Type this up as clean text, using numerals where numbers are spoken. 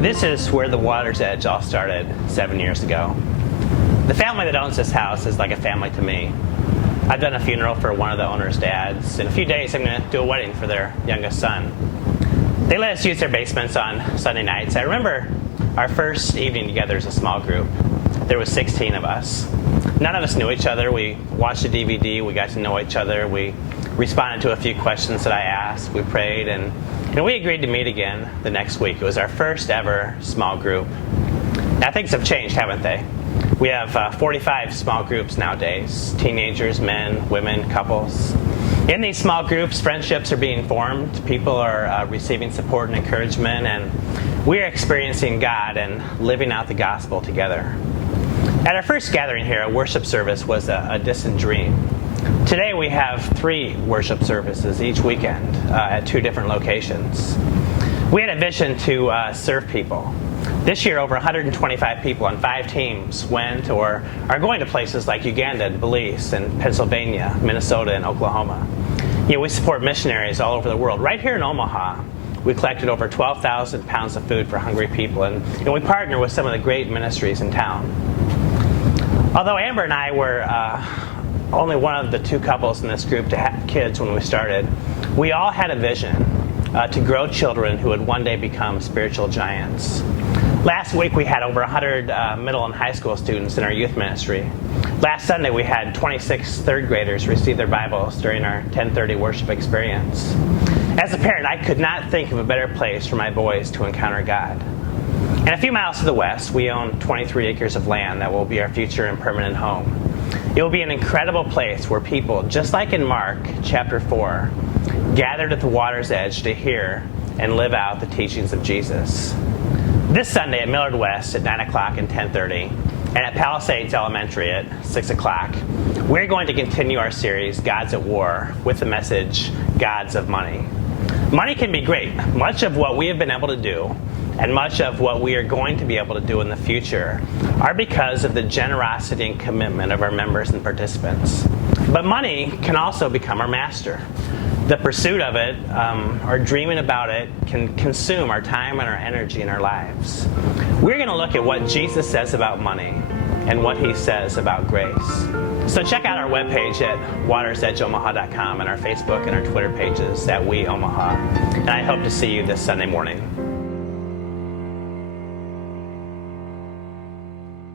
This is where the Water's Edge all started 7 years ago. The family that owns this house is like a family to me. I've done a funeral for one of the owner's dads. In a few days, I'm going to do a wedding for their youngest son. They let us use their basements on Sunday nights. I remember our first evening together as a small group. There was 16 of us. None of us knew each other. We watched a DVD. We got to know each other. We responded to a few questions that I asked. We prayed, and we agreed to meet again the next week. It was our first ever small group. Now, things have changed, haven't they? We have 45 small groups nowadays. Teenagers, men, women, couples. In these small groups, friendships are being formed. People are receiving support and encouragement, and we are experiencing God and living out the gospel together. At our first gathering here, a worship service was a distant dream. Today we have 3 worship services each weekend at 2 different locations. We had a vision to serve people. This year, over 125 people on 5 teams went or are going to places like Uganda and Belize and Pennsylvania, Minnesota, and Oklahoma. We support missionaries all over the world. Right here in Omaha, we collected over 12,000 pounds of food for hungry people, and we partner with some of the great ministries in town. Although Amber and I were only one of the 2 couples in this group to have kids when we started, we all had a vision to grow children who would one day become spiritual giants. Last week we had over 100 middle and high school students in our youth ministry. Last Sunday we had 26 third graders receive their Bibles during our 10:30 worship experience. As a parent, I could not think of a better place for my boys to encounter God. And a few miles to the west, we own 23 acres of land that will be our future and permanent home. It will be an incredible place where people, just like in Mark chapter 4, gathered at the water's edge to hear and live out the teachings of Jesus. This Sunday at Millard West at 9 o'clock and 10:30, and at Palisades Elementary at 6 o'clock, we're going to continue our series, Gods at War, with the message, Gods of Money. Money can be great. Much of what we have been able to do and much of what we are going to be able to do in the future are because of the generosity and commitment of our members and participants. But money can also become our master. The pursuit of it, or dreaming about it, can consume our time and our energy in our lives. We're going to look at what Jesus says about money and what he says about grace. So check out our webpage at watersedgeomaha.com and our Facebook and our Twitter pages at We Omaha. And I hope to see you this Sunday morning.